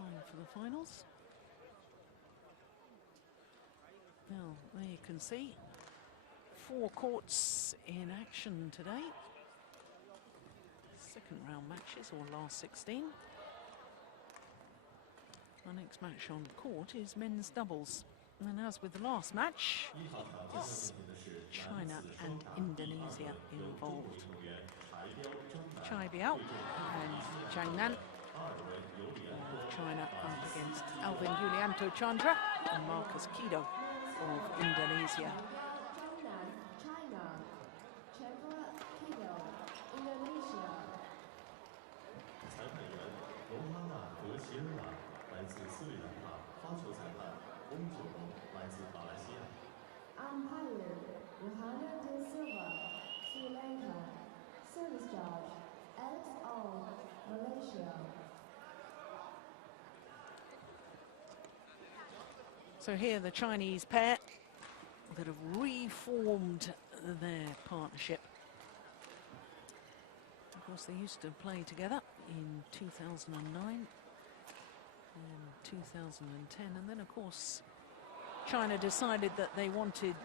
qualifying for the finals. Now, there you can see 4 courts in action today. Second round matches, or last 16. Our next match on court is men's doubles. And as with the last match, it's China and Indonesia involved. Biao and Zhang of China up against Alvent A.Y.Chandra and Markis Kido of Indonesia. Umpire, Yulianto Silva, Sri Lanka. Service judge, Alex, Malaysia. So here the Chinese pair that have reformed their partnership. Of course, they used to play together in 2009 and 2010, and then of course China decided that they wanted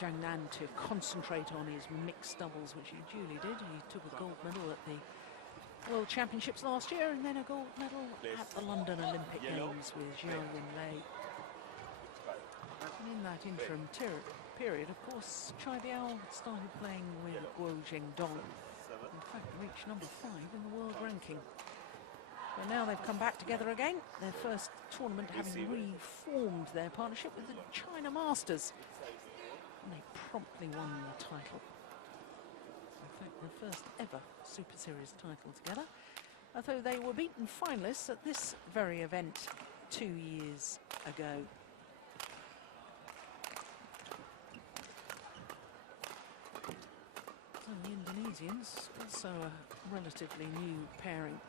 Zhang to concentrate on his mixed doubles, which he duly did. He took a gold medal at the World Championships last year and then a gold medal at the London Olympic Games with Zhang and Li. And in that interim period, of course, Biao started playing with Dong. In fact, reached number 5 in the world ranking. But now they've come back together again, their first tournament having reformed their partnership with the China Masters. And they promptly won the title. In fact, their first ever Super Series title together. Although they were beaten finalists at this very event 2 years ago. So the Indonesians, also a relatively new pairing.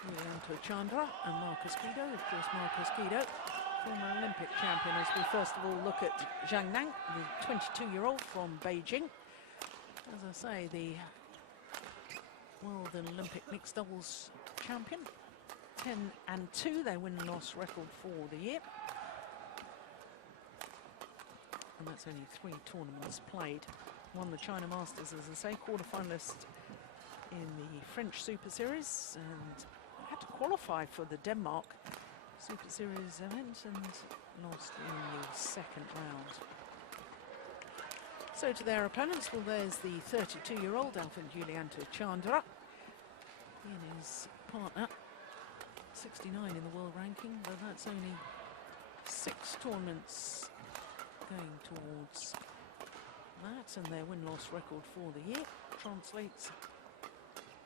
A.Y.Chandra and Markis Kido. Of course, Markis Kido, former Olympic champion, as we first of all look at Zhang, the 22-year-old from Beijing. As I say, the World and Olympic mixed doubles champion. 10-2, their win-loss record for the year. And that's only 3 tournaments played. Won the China Masters, as I say, quarter-finalist in the French Super Series, and had to qualify for the Denmark Super Series event and lost in the second round. So to their opponents, well, there's the 32-year-old Yulianto Chandra. He and his partner, 69 in the world ranking, but that's only 6 tournaments going towards that, and their win-loss record for the year translates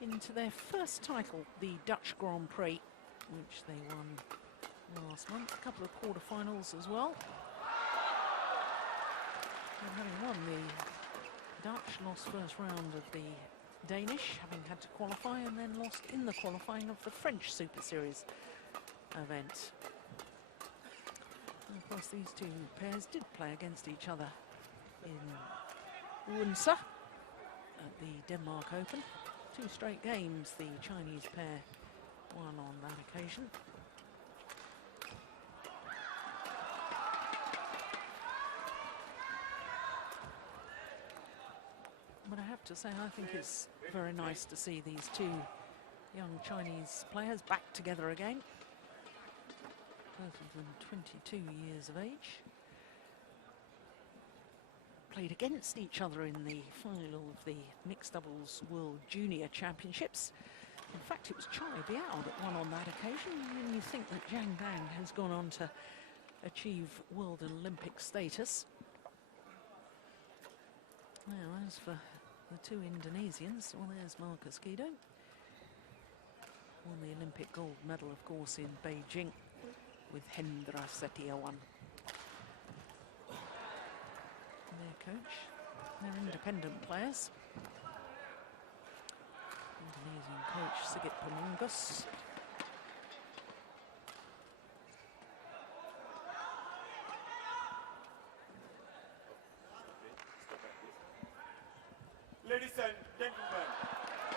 into their first title, the Dutch Grand Prix, which they won last month. A couple of quarter-finals as well. And having won the Dutch, lost first round of the Danish, having had to qualify, and then lost in the qualifying of the French Super Series event. And of course, these 2 pairs did play against each other in Odense at the Denmark Open. 2 straight games the Chinese pair won on that occasion. But I have to say, I think it's very nice to see these 2 young Chinese players back together again. Both of them 22 years of age. Played against each other in the final of the Mixed Doubles World Junior Championships. In fact, it was Biao that won on that occasion. And you think that Zhang has gone on to achieve world and Olympic status. Now, as for the 2 Indonesians, well, there's Markis Kido. Won the Olympic gold medal, of course, in Beijing with Hendra Setiawan. Their coach. They're independent players. Indonesian coach Sigit Pamungkas. Ladies and gentlemen,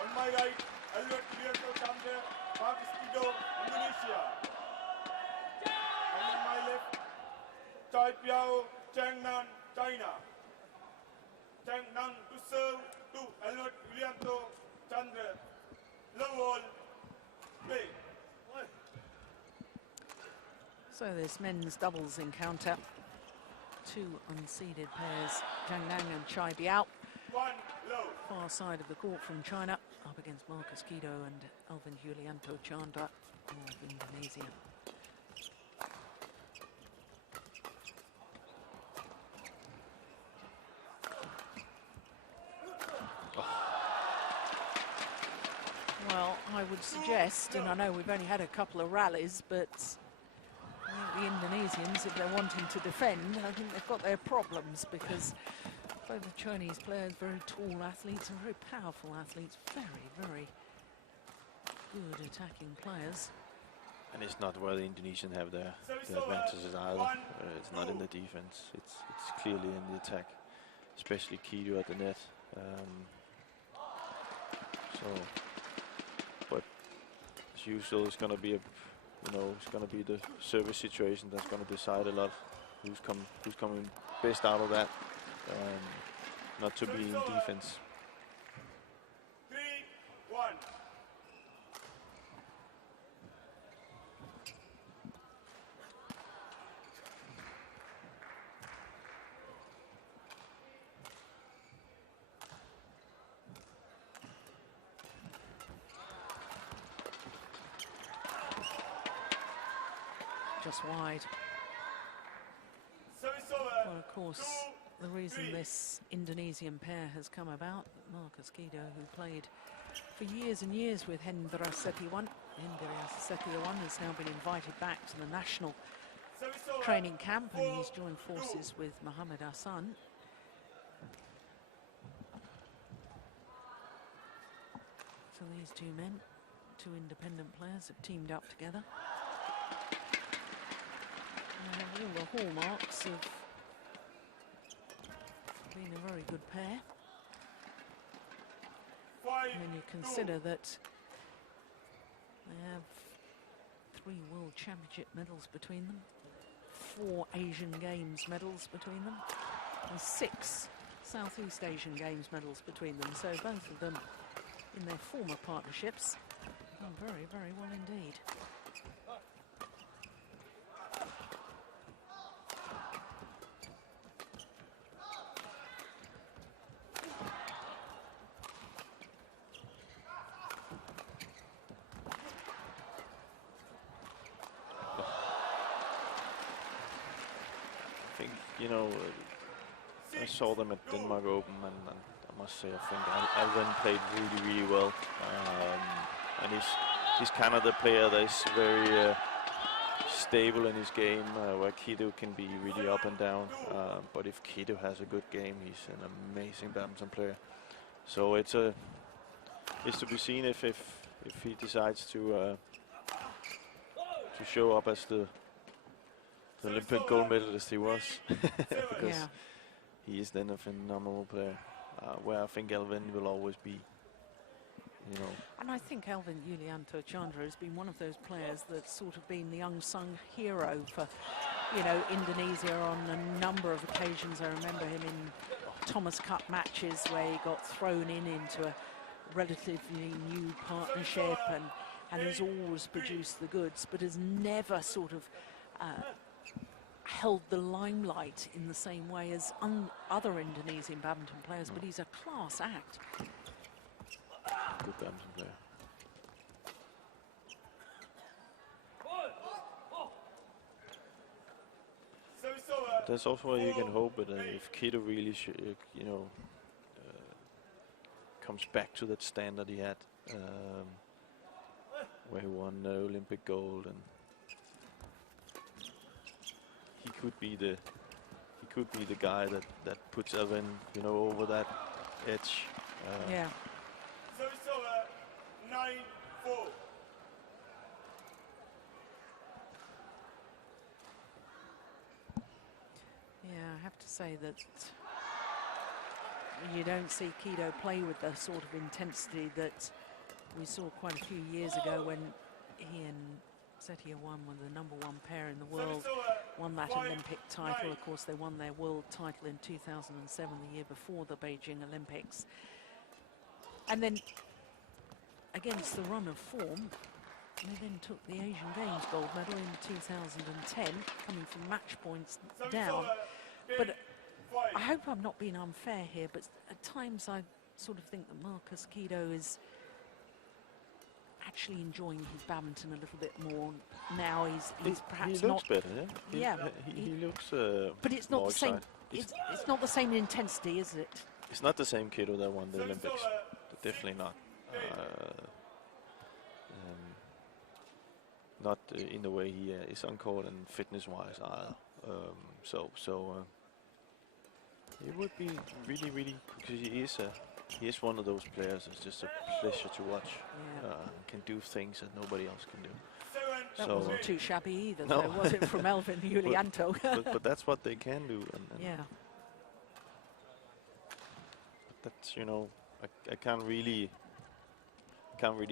on my right, Alvent, Yulianto, Zhang, Markis, M.Kido, Indonesia. And on my left, Biao, Zhang, China. Zhang to serve to Alvent, Yulianto, Chandra. Love all. Play. So this men's doubles encounter. Two unseeded pairs, Zhang and Biao. Far side of the court from China, up against Markis Kido and Alvent Yulianto of Indonesia. Well, I would suggest, and I know we've only had a couple of rallies, but I think the Indonesians, if they're wanting to defend, I think they've got their problems, because both the Chinese players, very tall athletes and very powerful athletes, very good attacking players. And it's not where the Indonesians have their advantages either. It's not in the defense. It's clearly in the attack, especially Kido at the net. But as usual, it's going to be it's going to be the service situation that's going to decide a lot who's coming best out of that. Not to be in defense. 3-1. Just wide. Well, of course, the reason this Indonesian pair has come about, Markis Kido, who played for years and years with Hendra Setiawan. Hendra Setiawan has now been invited back to the national training camp, and he's joined forces with Mohamed Hassan. So these two men, two independent players, have teamed up together. They have all the hallmarks of being a very good pair. And then you consider that they have 3 World Championship medals between them, 4 Asian Games medals between them, and 6 Southeast Asian Games medals between them. So both of them, in their former partnerships, done very well indeed. I saw them at Denmark Open, and I must say, I think Alvent played really well. And he's kind of the player that's very stable in his game, where Kido can be really up and down. But if Kido has a good game, he's an amazing badminton player. So it's to be seen if he decides to show up as the Olympic gold medalist he was, because he is then a phenomenal player, where I think Alvent will always be, And I think Alvent Yulianto has been one of those players that's sort of been the unsung hero for, Indonesia on a number of occasions. I remember him in Thomas Cup matches where he got thrown into a relatively new partnership and has always produced the goods, but has never sort of held the limelight in the same way as other Indonesian badminton players, but he's a class act. Good badminton player. That's also where you can hope that if Kido really comes back to that standard he had, where he won Olympic gold, and he could be the guy that puts Alvent, over that edge. Yeah. So it's over 9-4. Yeah, I have to say that you don't see Kido play with the sort of intensity that we saw quite a few years ago when he and Setia won the #1 pair in the world, won that Olympic title. Of course, they won their world title in 2007, the year before the Beijing Olympics. And then, against the run of form, they then took the Asian Games gold medal in 2010, coming from match points down. But I hope I'm not being unfair here, but at times I sort of think that M.Kido is actually enjoying his badminton a little bit more now. He's perhaps he looks not better, yeah. He looks. But it's not more the same. excited. It's not the same intensity, is it? It's not the same Kido that won the Olympics. Definitely not. Not in the way he is on court and fitness-wise either. It would be really, because he is one of those players. It's just a pleasure to watch. Yeah. Can do things that nobody else can do. That wasn't too shabby either, No. though, was it, from Alvent and Yulianto? but that's what they can do. And yeah. That's, you know, I can't really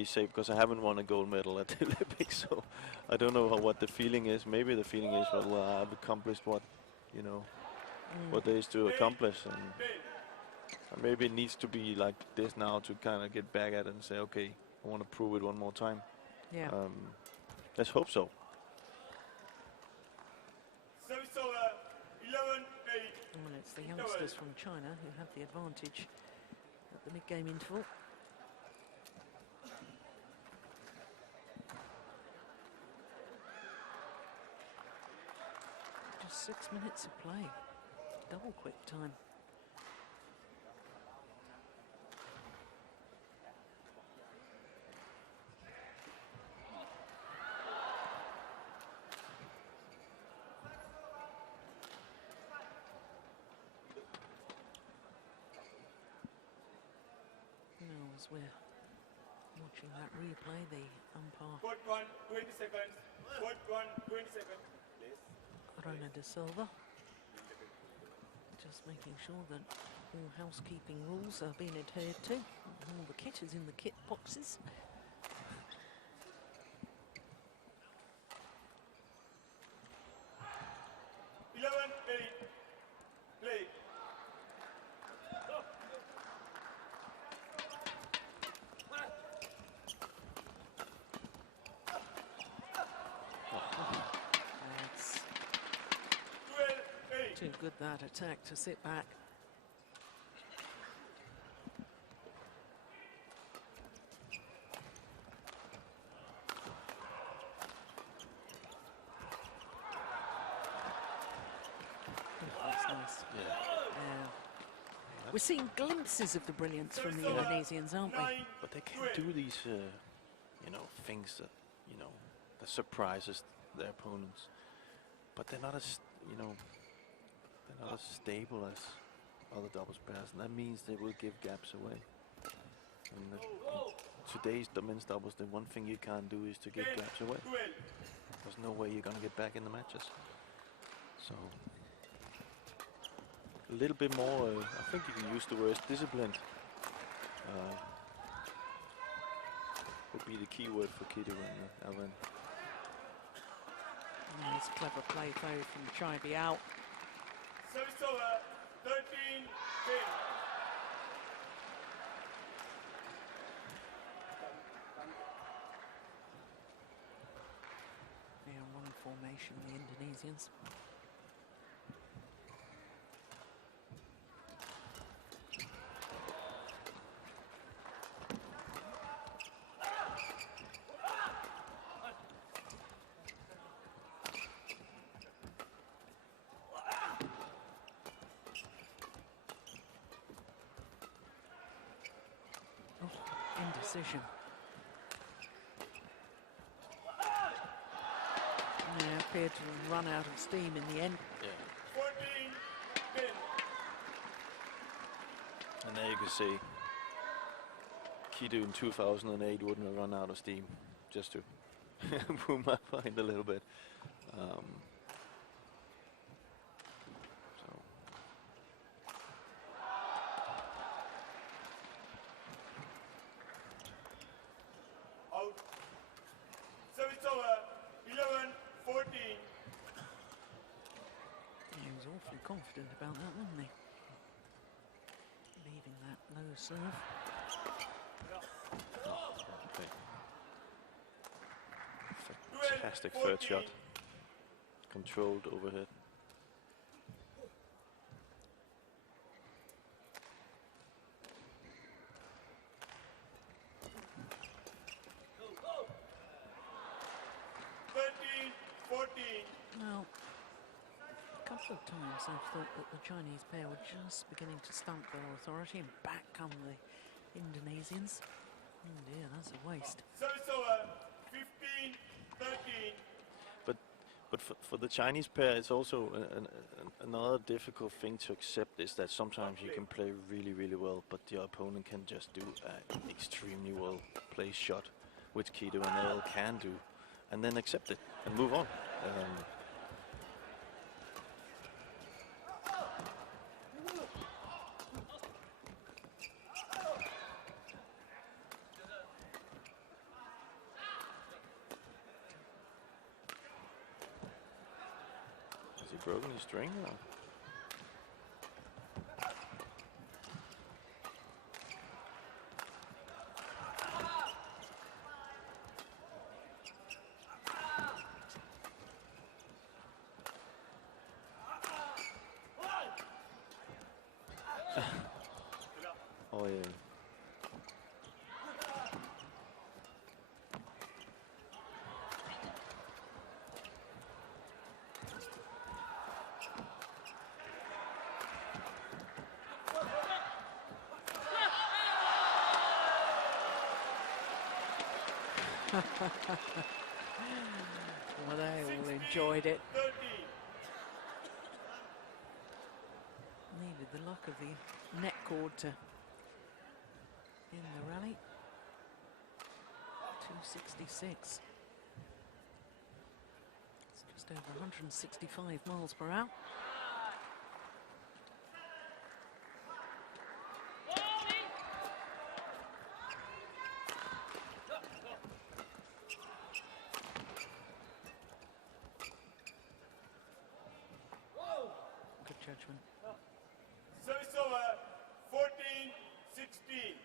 say, because I haven't won a gold medal at the Olympics, so I don't know what the feeling is. Maybe the feeling is, well, I've accomplished what, you know, what there is to accomplish, and maybe it needs to be like this now to kind of get back at it and say, okay, I want to prove it one more time. Yeah. Let's hope so. Well, it's the youngsters from China who have the advantage at the mid-game interval. Just 6 minutes of play. Double quick time. As we're watching that replay, the umpire Court 1, 20 seconds. Court 1, 20 seconds. Please. Rona de Silva just making sure that all housekeeping rules are being adhered to. All the kit is in the kit boxes. Too good, that attack, to sit back. Oh, that's nice. Yeah. We're seeing glimpses of the brilliance from the Indonesians, aren't we? But they can do these, you know, things that, you know, that surprises their opponents. But they're not as, you know, they're not as stable as other doubles pairs, and that means they will give gaps away. And in today's men's doubles, the one thing you can't do is to give gaps away. There's no way you're going to get back in the matches. So a little bit more, I think you can use the word disciplined. Would be the key word for Kido and Alvent. Nice clever play though from Biao. Service over, 13-10. They are one formation, the Indonesians. Indecision. They appeared to run out of steam in the end. Yeah. 14-10. And there you can see Kido in 2008 wouldn't have run out of steam, just to move my mind a little bit. confident about that, wasn't he? Leaving that low serve. Fantastic third shot. Controlled overhead. Well, a couple of times I've thought that the Chinese pair were just beginning to stump their authority, and back come the Indonesians. Oh dear, that's a waste. Service over, 15-13. But for the Chinese pair, it's also another difficult thing to accept is that sometimes you can play really, really well, but your opponent can just do an extremely well placed shot, which Kido and L can do, and then accept it and move on. Has he broken his string? Or? Oh yeah. Well, they all enjoyed it. Needed the luck of the net cord to in the rally. 266. It's just over 165 miles per hour. Good judgment. Service over, 14-16.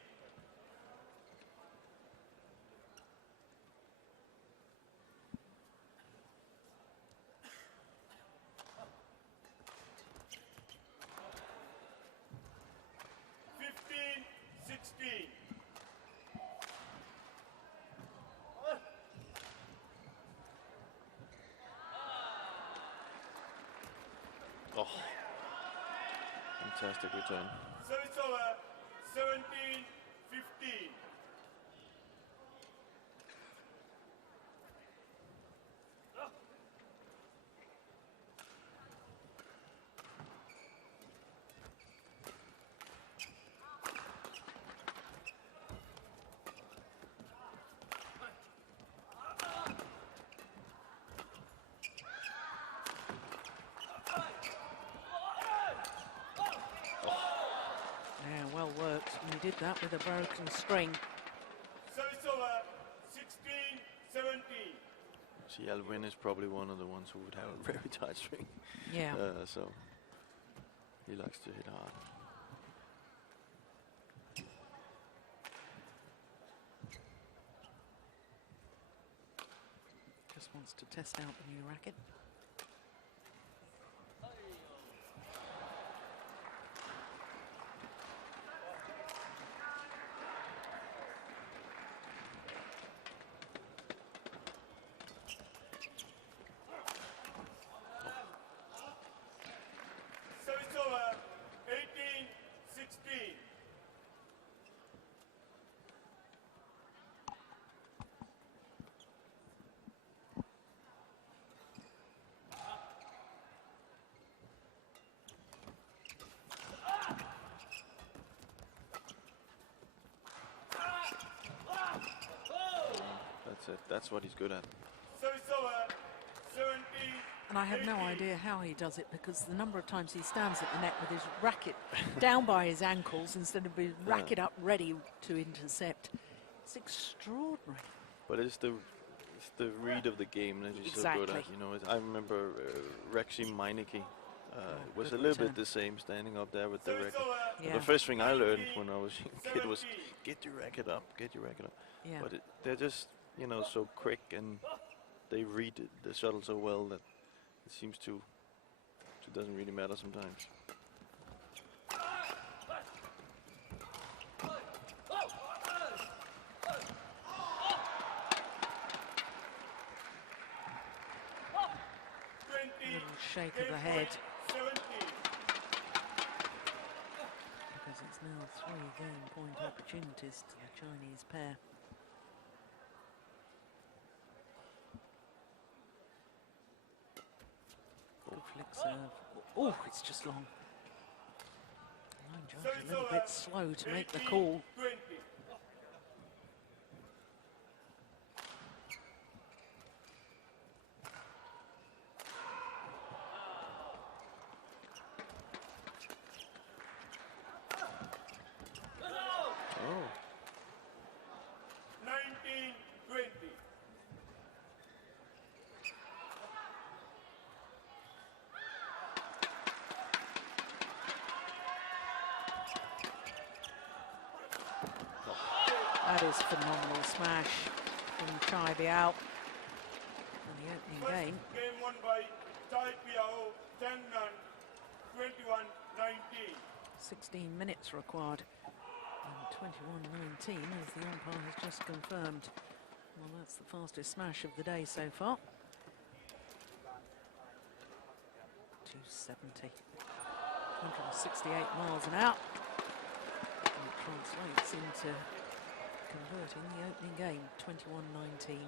Oh, fantastic return. Service over, 17-15. Yeah, well worked. And he did that with a broken string. Service over, 16-17. See, Alvent is probably one of the ones who would have a very tight string. Yeah. So he likes to hit hard. Just wants to test out the new racket. Service over, 18-16. That's it. That's what he's good at. Service over, 17. And I have no idea how he does it, because the number of times he stands at the net with his racket down by his ankles instead of his racket up ready to intercept. It's extraordinary. But it's the read of the game that he's so good at. Exactly. You know, I remember Rexy Meineke It was a good little bit return. the same standing up there with the Service racket. over. Yeah. The first thing I learned when I was a kid was 17. get your racket up, get your racket up. Yeah. But they're just, you know, so quick and they read the shuttle so well that it seems to doesn't really matter sometimes. Little shake of the head, 17. because it's now 3 game point opportunities to the Chinese pair. Good flick serve. Oh, it's just long. Line judge a little bit slow to make the call. 20. Oh, 19, 20. That is phenomenal smash from Chai Biao in the opening First game. game won by Biao, Zhang, 21-19. 16 minutes required. And 21-19 as the umpire has just confirmed. Well, that's the fastest smash of the day so far. 270. 168 miles an hour. And it translates into converting the opening game, 21-19.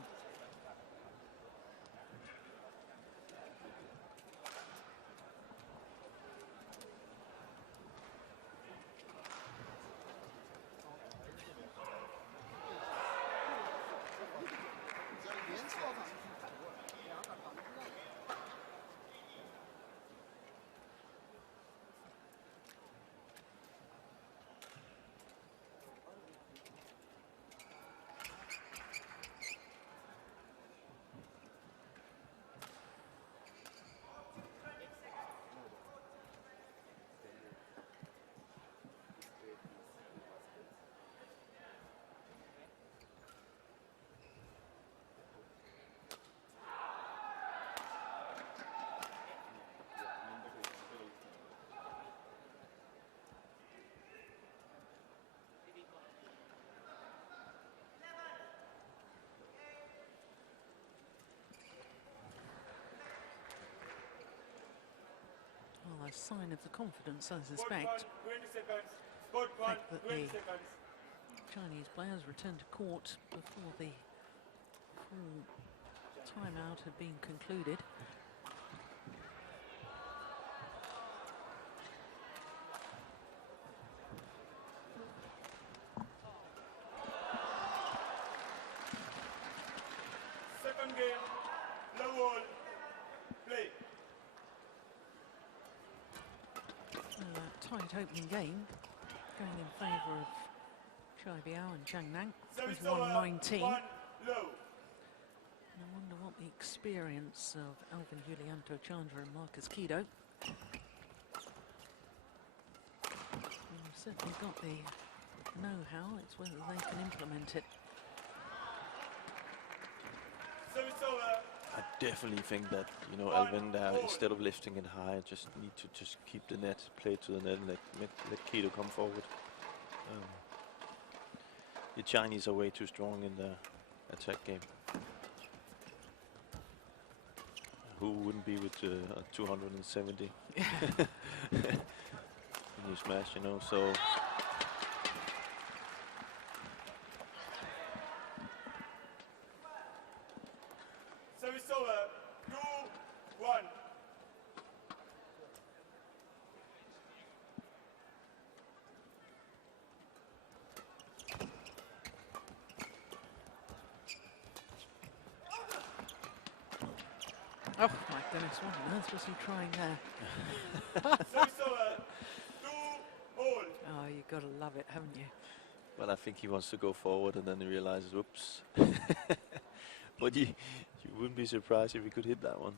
Well, a sign of the confidence, I Spot suspect. 1, 20 seconds. Spot 1, Fact that 20 the seconds. Chinese players returned to court before the full timeout had been concluded. Second game, low wall, play. Tight opening game, going in favour of Chai Biao and Zhang. Service 21-19. over, 1 low. I wonder what the experience of Alvent, Yulianto, Chandra and Markis Kido. They've certainly got the know-how, it's whether they can implement it. Service over. I definitely think that, you know, Alvent, instead of lifting it high, just need to just keep the net, play to the net, and let Kido come forward. The Chinese are way too strong in the attack game. Who wouldn't be with 270 when you smash, you know? So Service over, 2-1. Oh my goodness, what on earth was he trying there? Service over, 2-all. Oh, you've got to love it, haven't you? well, I think he wants to go forward and then he realizes, whoops. But you wouldn't be surprised if he could hit that one.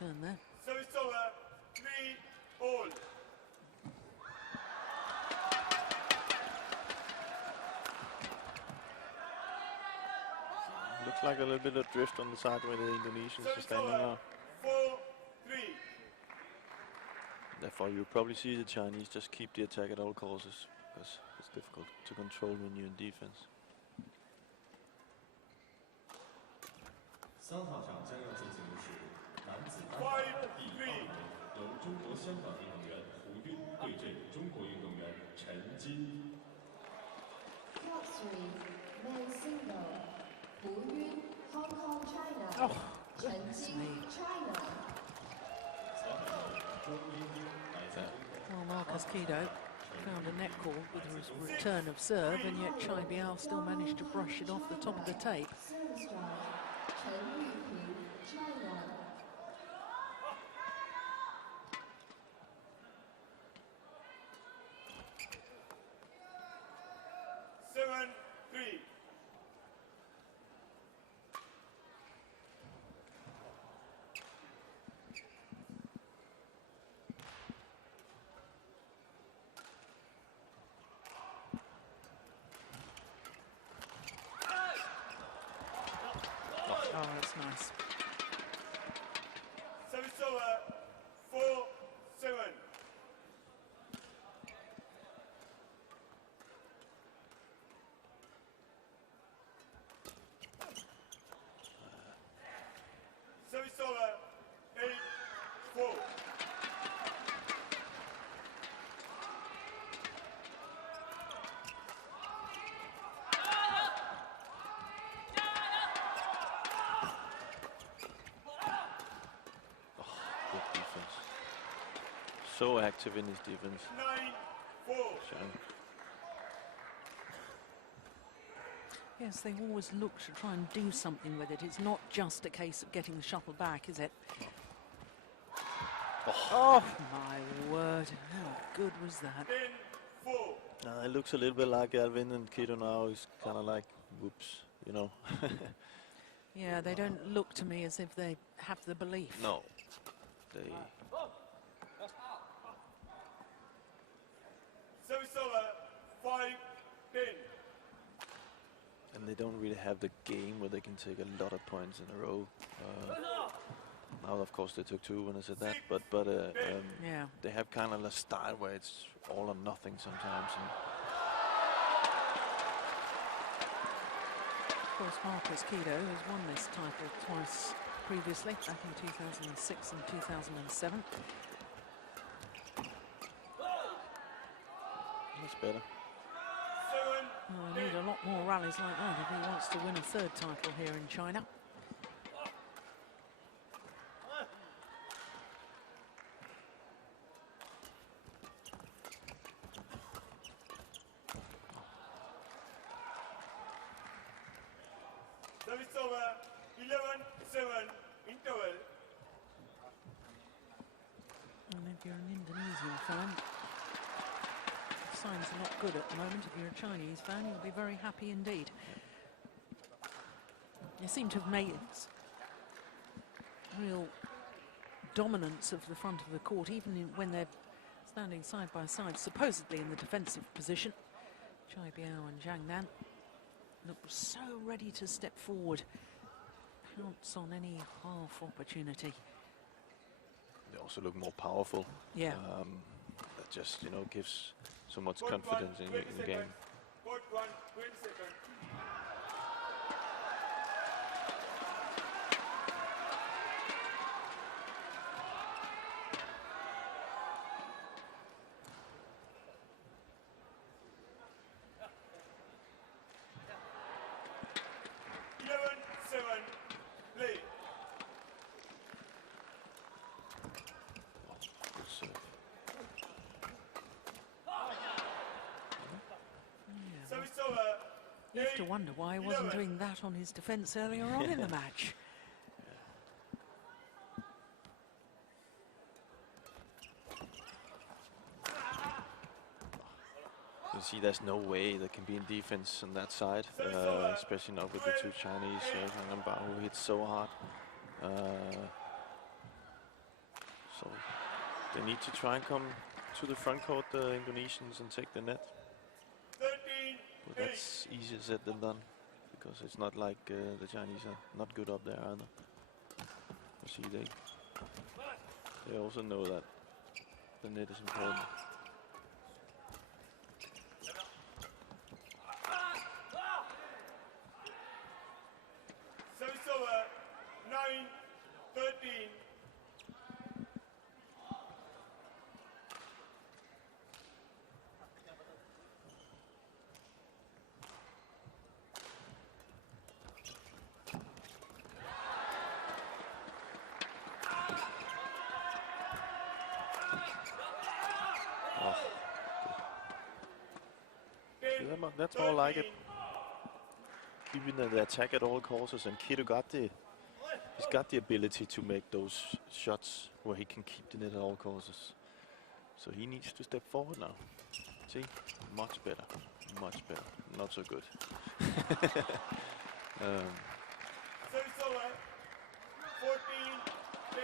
return there. Service over, 3-all. Looks like a little bit of drift on the side where the Indonesians are standing now. 4-3. Therefore, you'll probably see the Chinese just keep the attack at all costs, because it's difficult to control when you're in defense. 3号场将要进行的是男子单打第2轮，由中国香港运动员胡运对阵中国运动员陈金。 Top 3, men's single. Hu Yun, Hong Kong, China. Chen Jing, China. Well, Markis Kido found a net call with his return of serve, and yet Chai Biao still managed to brush it off the top of the tape. Service drive. Chen Yuping, China. 7-3. Oh, that's nice. Service over, 4-7. Service over, 8-4. Good defense. So active in his defense. 9-4. Zhang. Yes, they always look to try and do something with it. It's not just a case of getting the shuttle back, is it? Oh, my word. How good was that? 10-4. It looks a little bit like Alvent and M.Kido now. He's kind of like, whoops, you know. Yeah, they don't look to me as if they have the belief. No. They... Service over, 5-10. And they don't really have the game where they can take a lot of points in a row. Now, of course, they took 2 when I said that, but Yeah. they have kind of a style where it's all or nothing sometimes. And Of course, Markis Kido has won this title twice previously, back in 2006 and 2007. that's better. 7. Oh, I need a lot more rallies like that if he wants to win a 3rd title here in China. Service over, 11-7, interval. And if you're an Indonesian fan, the signs are not good at the moment. If you're a Chinese fan, you'll be very happy indeed. They seem to have made real dominance of the front of the court, even when they're standing side by side, supposedly in the defensive position. Chai Biao and Zhang look so ready to step forward, pounce on any half opportunity. They also look more powerful. Yeah. That just, you know, gives so much confidence in the game. Court 1, 20 seconds. You have to wonder why he wasn't doing that on his defence earlier on in the match. You see, there's no way there can be in defense on that side, especially not with the 2 Chinese. Zhang and Biao, who hit so hard. So they need to try and come to the front court, the Indonesians, and take the net. 13, But that's easier said than done, because it's not like the Chinese are not good up there either. You see, they also know that the net is important. Service over, 9-13. That's more like it. Keeping the attack at all costs, and Kido he's got the ability to make those shots where he can keep the net at all costs. So he needs to step forward now. See, much better, not so good. Service over, 14-10.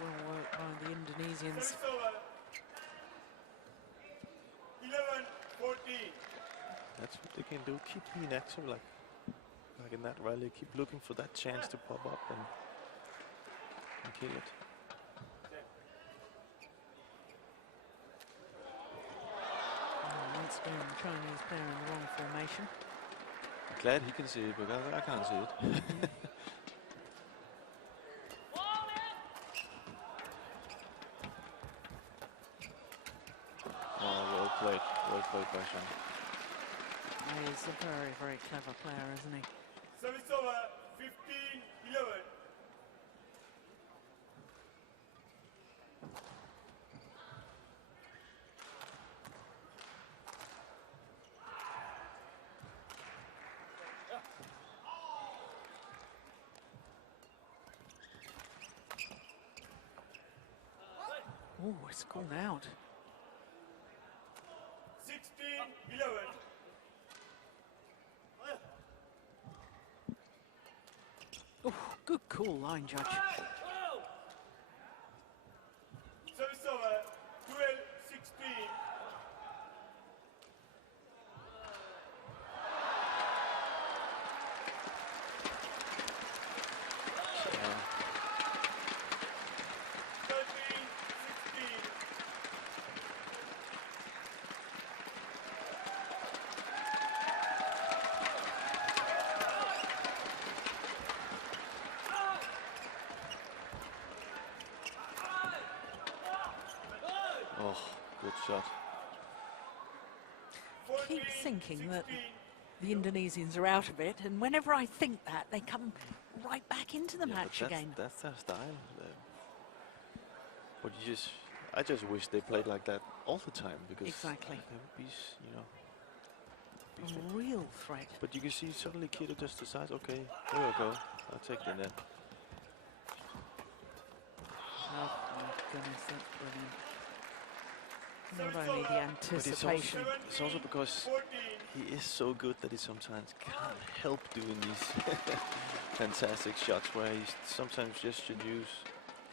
Well worked by the Indonesians. Service over, 11-14. That's what they can do. Keep being active, like in that rally. Keep looking for that chance to pop up and kill it. Once again, the Chinese player in the wrong formation. I'm glad he can see it, but I can't see it. Well played by Zhang. He's a very, very clever player, isn't he? Service over, 15-11. Oh, it's called out. 16-11. Oh, good call, line judge. Service over, 12-16. Oh, good shot. Keep thinking that the Indonesians are out of it, and whenever I think that, they come right back into the match again. That's their style. But I just wish they played like that all the time, because Exactly. they would be, A real threat. But you can see suddenly Kido just decides, okay, there we go, I'll take the net. Oh my goodness, that's brilliant. Not only the anticipation. It's also because he is so good that he sometimes can't help doing these fantastic shots, where he sometimes just should use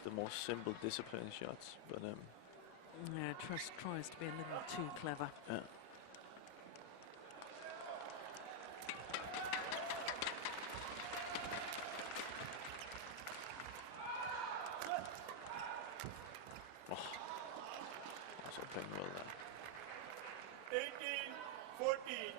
the more simple discipline shots. But Yeah, tries to be a little too clever. yeah. Also playing well there. 18-14.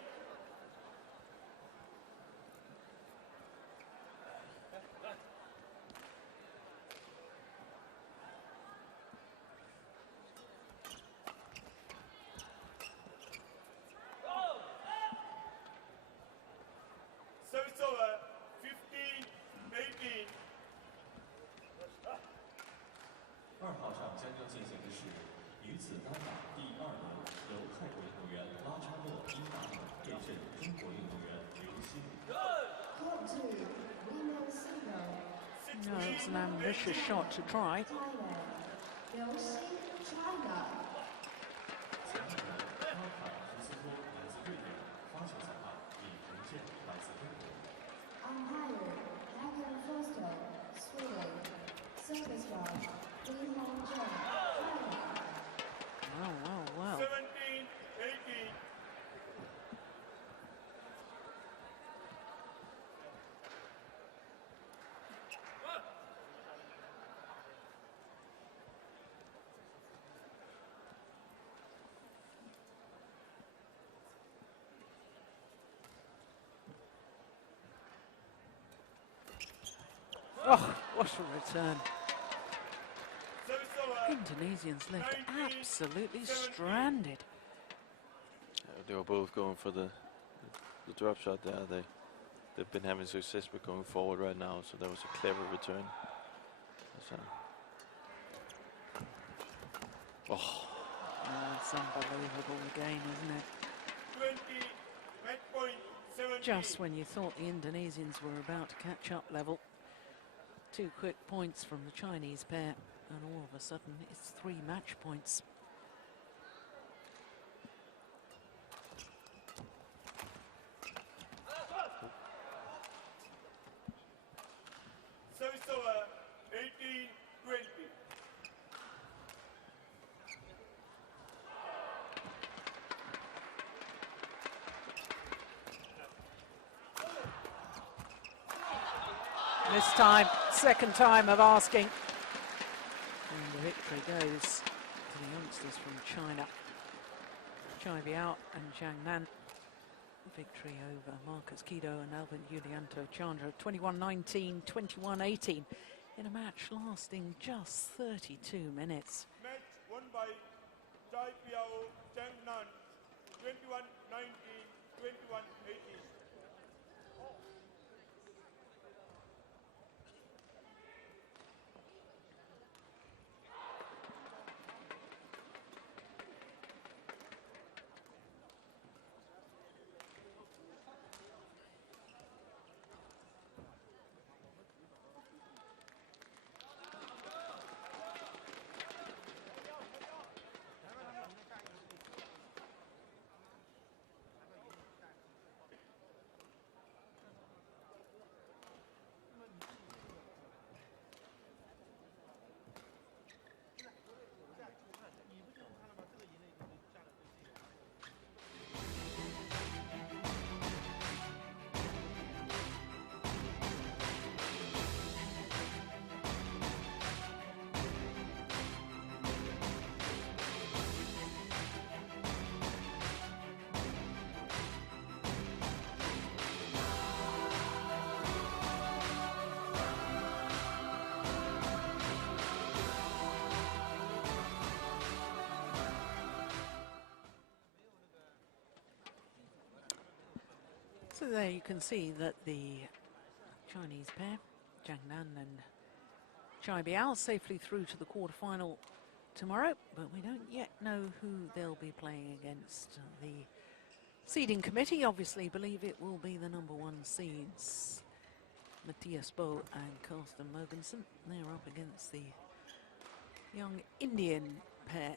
Service over, 15-18. 2号场将要进行的是女子单打第2轮由泰国 That's an ambitious shot to try. Thailand, Liu-Ning, China. 前两人高塔胡斯托来自瑞典，发球裁判李腾健来自中国。 Umpire, Hakan Foster, Sweden. Service round, Li-Ning, Zhang, China. Wow. 17, 18. Oh, what a return. Service over. Indonesians left absolutely stranded. They were both going for the drop shot there. They've been having success with going forward right now, so that was a clever return. So. Oh. It's unbelievable again, isn't it? 20, match point 17. Just when you thought the Indonesians were about to catch up level. 2 quick points from the Chinese pair, and all of a sudden it's 3 match points. Service over. 18, 20. This time, second time of asking. And the victory goes to the youngsters from China. Biao and Zhang. Victory over Markis, M.Kido and Alvent, Yulianto, Chandra. 21-19, 21-18 in a match lasting just 32 minutes. Match won by Biao, Zhang, 21-19, 21-18. So there you can see that the Chinese pair, Zhang and Biao, safely through to the quarterfinal tomorrow, but we don't yet know who they'll be playing against. The seeding committee obviously believe it will be the #1 seeds, Matthias Bo and Carsten Mogensen. They're up against the young Indian pair